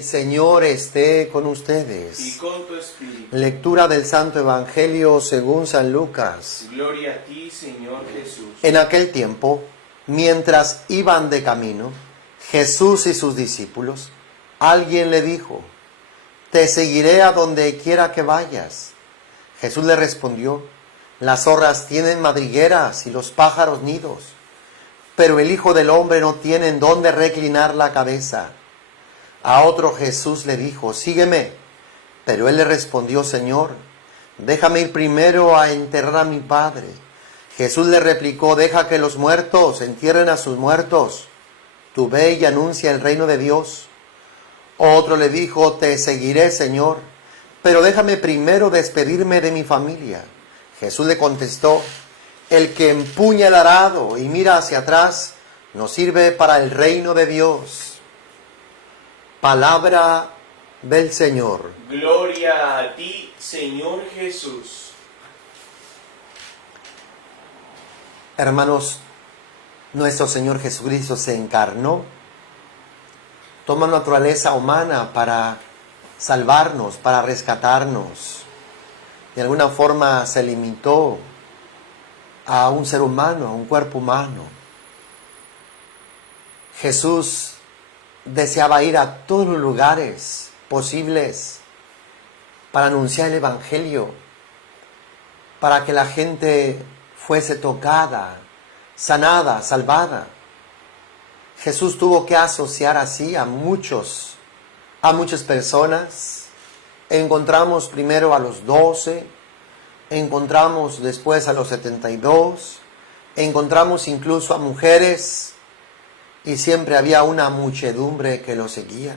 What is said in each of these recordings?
El Señor esté con ustedes. Y con tu espíritu. Lectura del Santo Evangelio según San Lucas. Gloria a ti, Señor Jesús. En aquel tiempo, mientras iban de camino, Jesús y sus discípulos, alguien le dijo: «Te seguiré a donde quiera que vayas». Jesús le respondió: «Las zorras tienen madrigueras y los pájaros nidos, pero el Hijo del Hombre no tiene en dónde reclinar la cabeza». A otro Jesús le dijo: «Sígueme». Pero él le respondió: «Señor, déjame ir primero a enterrar a mi Padre». Jesús le replicó: «Deja que los muertos entierren a sus muertos. Tú ve y anuncia el reino de Dios». Otro le dijo: «Te seguiré, Señor, pero déjame primero despedirme de mi familia». Jesús le contestó: «El que empuña el arado y mira hacia atrás no sirve para el reino de Dios». Palabra del Señor. Gloria a ti, Señor Jesús. Hermanos, nuestro Señor Jesucristo se encarnó, toma naturaleza humana para salvarnos, para rescatarnos. De alguna forma se limitó a un ser humano, a un cuerpo humano. Jesús deseaba ir a todos los lugares posibles para anunciar el Evangelio, para que la gente fuese tocada, sanada, salvada. Jesús tuvo que asociar así a muchas personas. Encontramos primero a los 12, encontramos después a los 72, encontramos incluso a mujeres, y siempre había una muchedumbre que lo seguía.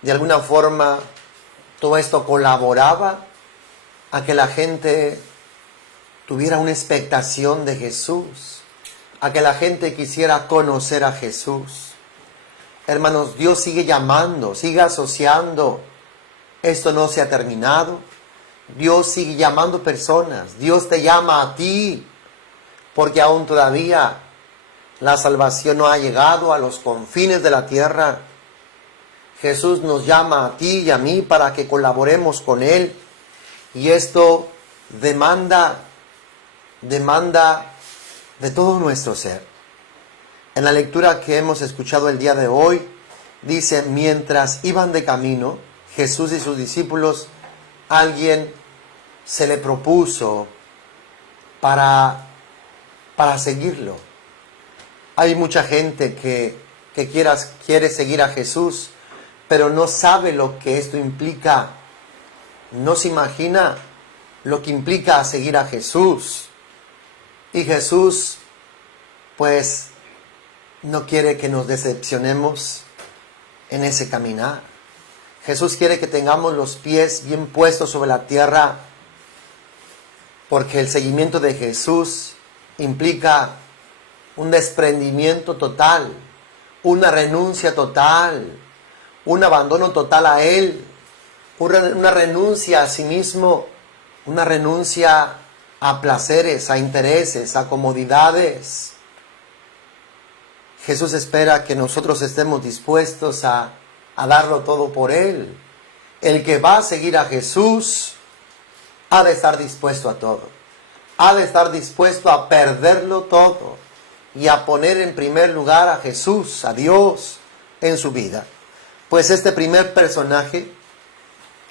De alguna forma, todo esto colaboraba a que la gente tuviera una expectación de Jesús, a que la gente quisiera conocer a Jesús. Hermanos, Dios sigue llamando, sigue asociando. Esto no se ha terminado. Dios sigue llamando personas. Dios te llama a ti, porque aún todavía la salvación no ha llegado a los confines de la tierra. Jesús nos llama a ti y a mí para que colaboremos con Él. Y esto demanda de todo nuestro ser. En la lectura que hemos escuchado el día de hoy, dice: mientras iban de camino, Jesús y sus discípulos, alguien se le propuso para seguirlo. Hay mucha gente que quiere seguir a Jesús, pero no sabe lo que esto implica. No se imagina lo que implica seguir a Jesús. Y Jesús, pues, no quiere que nos decepcionemos en ese caminar. Jesús quiere que tengamos los pies bien puestos sobre la tierra, porque el seguimiento de Jesús implica un desprendimiento total, una renuncia total, un abandono total a Él, una renuncia a sí mismo, una renuncia a placeres, a intereses, a comodidades. Jesús espera que nosotros estemos dispuestos a darlo todo por Él. El que va a seguir a Jesús ha de estar dispuesto a todo. Ha de estar dispuesto a perderlo todo y a poner en primer lugar a Jesús, a Dios, en su vida. Pues este primer personaje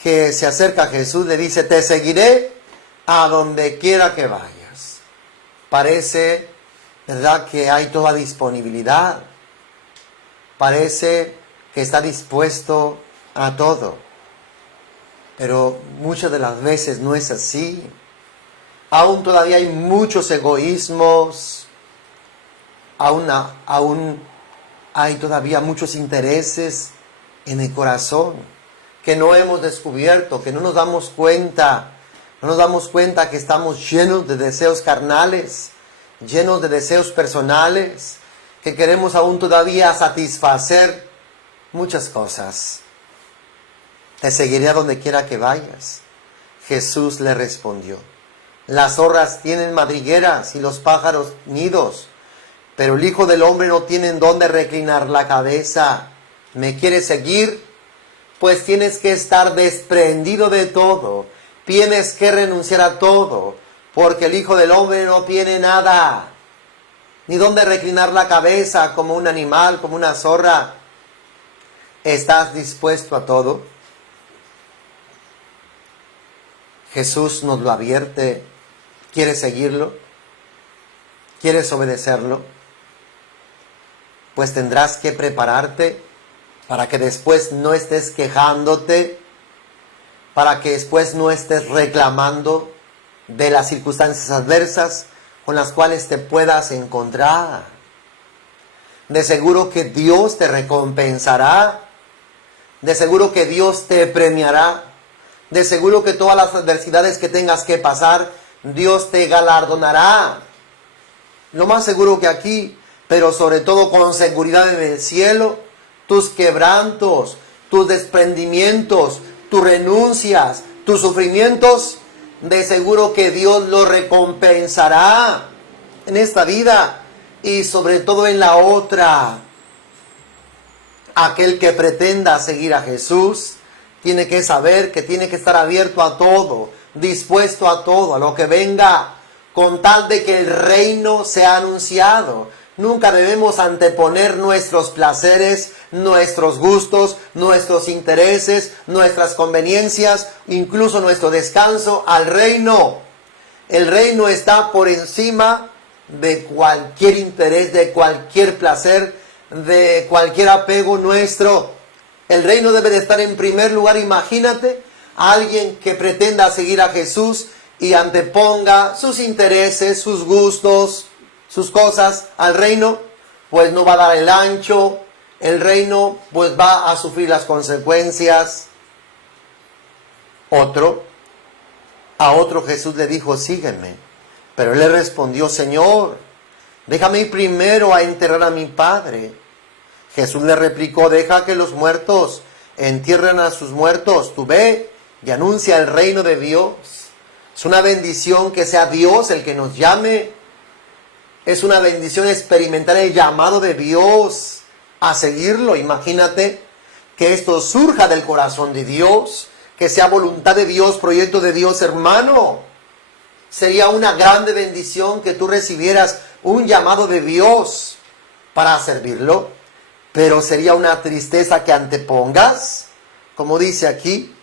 que se acerca a Jesús le dice: «Te seguiré a donde quiera que vayas». Parece, ¿verdad?, que hay toda disponibilidad. Parece que está dispuesto a todo. Pero muchas de las veces no es así. Aún todavía hay muchos egoísmos. Aún hay todavía muchos intereses en el corazón que no hemos descubierto, que no nos damos cuenta. No nos damos cuenta que estamos llenos de deseos carnales, llenos de deseos personales, que queremos aún todavía satisfacer muchas cosas. «Te seguiré a donde quiera que vayas». Jesús le respondió: «Las zorras tienen madrigueras y los pájaros nidos, pero el Hijo del Hombre no tiene en dónde reclinar la cabeza. ¿Me quieres seguir? pues tienes que estar desprendido de todo. Tienes que renunciar a todo, porque el Hijo del Hombre no tiene nada, ni dónde reclinar la cabeza como un animal, como una zorra. ¿Estás dispuesto a todo? Jesús nos lo advierte. ¿Quieres seguirlo? ¿Quieres obedecerlo? Pues tendrás que prepararte para que después no estés quejándote, para que después no estés reclamando de las circunstancias adversas con las cuales te puedas encontrar. De seguro que Dios te recompensará, de seguro que Dios te premiará, de seguro que todas las adversidades que tengas que pasar, Dios te galardonará. Lo más seguro que aquí, pero sobre todo con seguridad en el cielo, tus quebrantos, tus desprendimientos, tus renuncias, tus sufrimientos, de seguro que Dios los recompensará en esta vida y sobre todo en la otra. Aquel que pretenda seguir a Jesús tiene que saber que tiene que estar abierto a todo, dispuesto a todo, a lo que venga, con tal de que el reino sea anunciado. Nunca debemos anteponer nuestros placeres, nuestros gustos, nuestros intereses, nuestras conveniencias, incluso nuestro descanso al reino. El reino está por encima de cualquier interés, de cualquier placer, de cualquier apego nuestro. El reino debe de estar en primer lugar. Imagínate a alguien que pretenda seguir a Jesús y anteponga sus intereses, sus gustos, sus cosas al reino, pues no va a dar el ancho. El reino pues va a sufrir las consecuencias. A otro Jesús le dijo, sígueme. Pero él le respondió, Señor, déjame ir primero a enterrar a mi padre. Jesús le replicó, deja que los muertos entierren a sus muertos. Tú ve y anuncia el reino de Dios. Es una bendición que sea Dios el que nos llame. Es una bendición experimentar el llamado de Dios a seguirlo. Imagínate que esto surja del corazón de Dios, que sea voluntad de Dios, proyecto de Dios, hermano. Sería una grande bendición que tú recibieras un llamado de Dios para servirlo, pero sería una tristeza que antepongas, como dice aquí.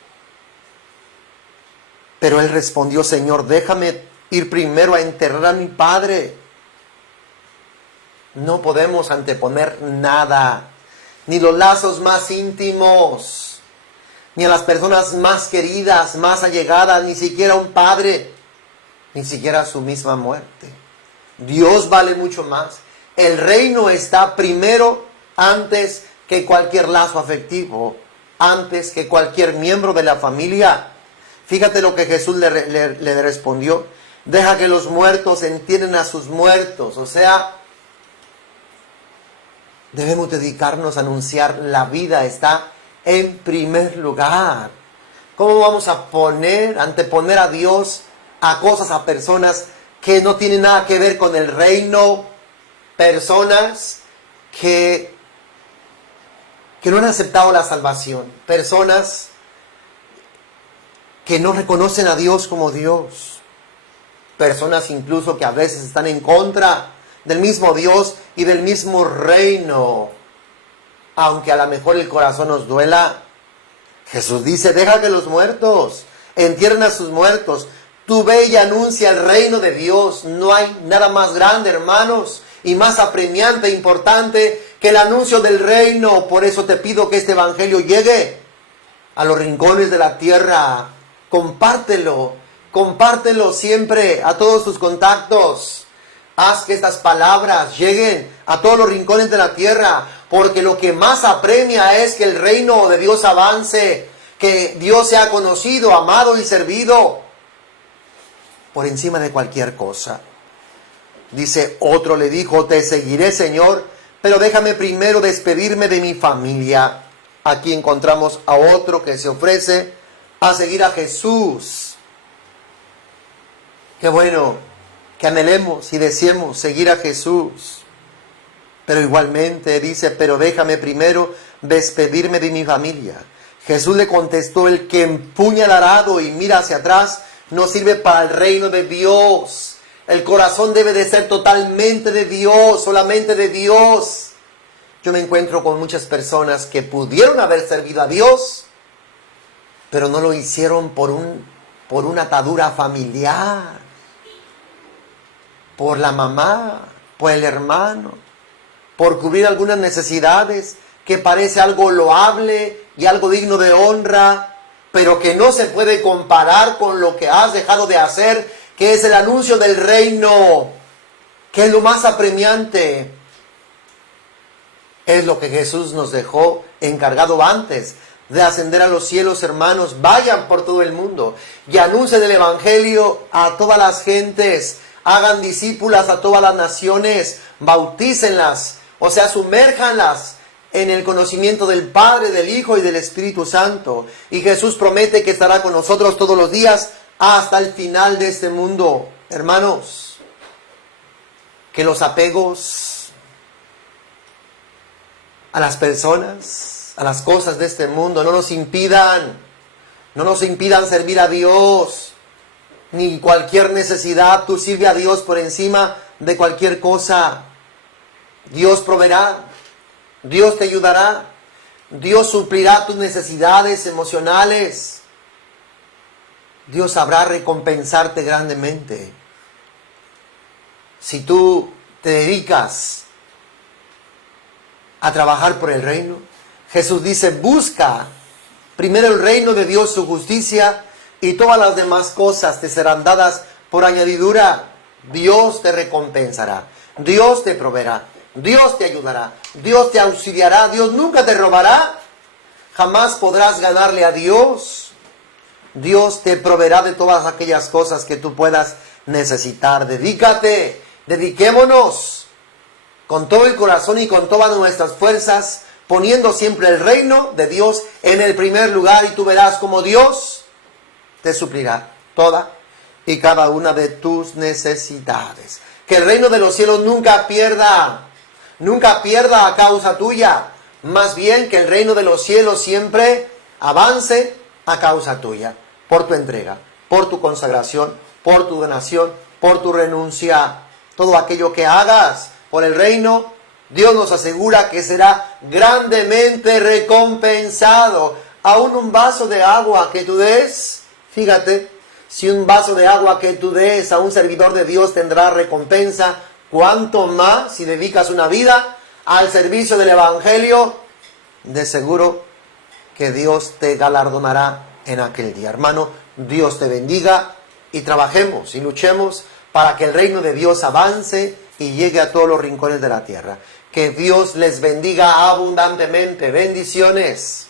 Pero él respondió, Señor, déjame ir primero a enterrar a mi padre. No podemos anteponer nada, ni los lazos más íntimos, ni a las personas más queridas, más allegadas, ni siquiera un padre, ni siquiera su misma muerte. Dios vale mucho más. El reino está primero antes que cualquier lazo afectivo, antes que cualquier miembro de la familia. Fíjate lo que Jesús le respondió. Deja que los muertos entierren a sus muertos. O sea, debemos dedicarnos a anunciar la vida está en primer lugar. ¿Cómo vamos a anteponer a Dios a cosas, a personas que no tienen nada que ver con el reino? Personas que no han aceptado la salvación. Personas que no reconocen a Dios como Dios. Personas incluso que a veces están en contra del mismo Dios y del mismo reino. Aunque a lo mejor el corazón nos duela, Jesús dice, deja que los muertos entierren a sus muertos. Tú ve y anuncia el reino de Dios. No hay nada más grande, hermanos, y más apremiante e importante que el anuncio del reino. Por eso te pido que este evangelio llegue a los rincones de la tierra. Compártelo siempre a todos tus contactos. Haz que estas palabras lleguen a todos los rincones de la tierra, porque lo que más apremia es que el reino de Dios avance, que Dios sea conocido, amado y servido por encima de cualquier cosa. Dice, otro le dijo, te seguiré, Señor, pero déjame primero despedirme de mi familia. Aquí encontramos a otro que se ofrece a seguir a Jesús. Qué bueno que anhelemos y deseemos seguir a Jesús. Pero igualmente dice, pero déjame primero despedirme de mi familia. Jesús le contestó: el que empuña el arado y mira hacia atrás no sirve para el reino de Dios. El corazón debe de ser totalmente de Dios, solamente de Dios. Yo me encuentro con muchas personas que pudieron haber servido a Dios, pero no lo hicieron por una atadura familiar, por la mamá, por el hermano, por cubrir algunas necesidades que parece algo loable y algo digno de honra, pero que no se puede comparar con lo que has dejado de hacer, que es el anuncio del reino, que es lo más apremiante. Es lo que Jesús nos dejó encargado antes de ascender a los cielos, hermanos. Vayan por todo el mundo y anuncien el evangelio a todas las gentes. Hagan discípulas a todas las naciones. Bautícenlas, o sea, sumérjanlas en el conocimiento del Padre, del Hijo y del Espíritu Santo. Y Jesús promete que estará con nosotros todos los días hasta el final de este mundo. Hermanos, que los apegos a las personas, a las cosas de este mundo, no nos impidan servir a Dios, ni cualquier necesidad. Tú sirve a Dios por encima de cualquier cosa. Dios proveerá, Dios te ayudará, Dios suplirá tus necesidades emocionales. Dios sabrá recompensarte grandemente. Si tú te dedicas a trabajar por el reino, Jesús dice: busca primero el reino de Dios, su justicia, y todas las demás cosas te serán dadas por añadidura. Dios te recompensará, Dios te proveerá, Dios te ayudará, Dios te auxiliará, Dios nunca te robará. Jamás podrás ganarle a Dios. Dios te proveerá de todas aquellas cosas que tú puedas necesitar. Dedícate, dediquémonos con todo el corazón y con todas nuestras fuerzas, poniendo siempre el reino de Dios en el primer lugar, y tú verás cómo Dios te suplirá toda y cada una de tus necesidades. Que el reino de los cielos nunca pierda a causa tuya. Más bien que el reino de los cielos siempre avance a causa tuya, por tu entrega, por tu consagración, por tu donación, por tu renuncia. Todo aquello que hagas por el reino, Dios nos asegura que será grandemente recompensado. Aún un vaso de agua que tú des, fíjate, si un vaso de agua que tú des a un servidor de Dios tendrá recompensa, ¿cuánto más si dedicas una vida al servicio del evangelio? De seguro que Dios te galardonará en aquel día. Hermano, Dios te bendiga, y trabajemos y luchemos para que el reino de Dios avance y llegue a todos los rincones de la tierra. Que Dios les bendiga abundantemente. Bendiciones.